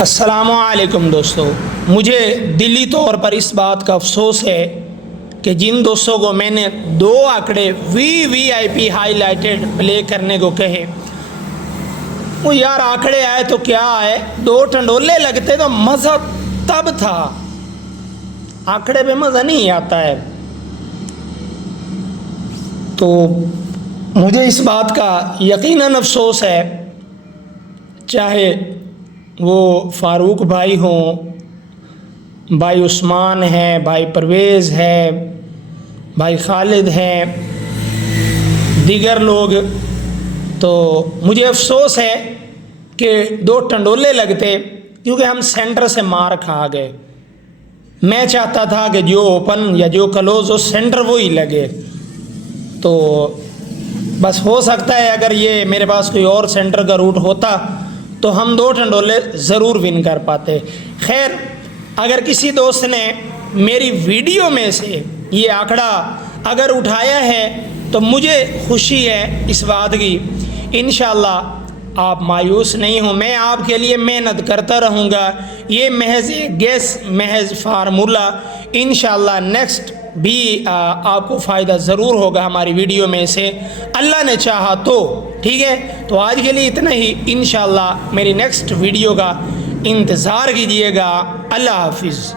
السلام علیکم دوستو، مجھے دلی طور پر اس بات کا افسوس ہے کہ جن دوستوں کو میں نے 2 آنکڑے VIP ہائی لائٹڈ پلے کرنے کو کہے، وہ یار آنکڑے آئے تو کیا آئے، 2 ٹنڈولے لگتے تو مزہ تب تھا، آنکڑے پہ مزہ نہیں آتا ہے۔ تو مجھے اس بات کا یقیناً افسوس ہے، چاہے وہ فاروق بھائی ہوں، بھائی عثمان ہے، بھائی پرویز ہے، بھائی خالد ہیں، دیگر لوگ، تو مجھے افسوس ہے کہ 2 ٹنڈولے لگتے، کیونکہ ہم سینٹر سے مار کھا گئے۔ میں چاہتا تھا کہ جو اوپن یا جو کلوز ہو سینٹر وہی لگے، تو بس ہو سکتا ہے اگر یہ میرے پاس کوئی اور سینٹر کا روٹ ہوتا تو ہم 2 ٹنڈولے ضرور ون کر پاتے۔ خیر، اگر کسی دوست نے میری ویڈیو میں سے یہ آنکڑا اگر اٹھایا ہے تو مجھے خوشی ہے اس بات کی۔ انشاءاللہ آپ مایوس نہیں ہوں، میں آپ کے لیے محنت کرتا رہوں گا، یہ محض گیس، محض فارمولہ، انشاءاللہ نیکسٹ بھی آپ کو فائدہ ضرور ہوگا ہماری ویڈیو میں سے، اللہ نے چاہا تو۔ ٹھیک ہے، تو آج کے لیے اتنا ہی، انشاءاللہ میری نیکسٹ ویڈیو کا انتظار کیجیے گا۔ اللہ حافظ۔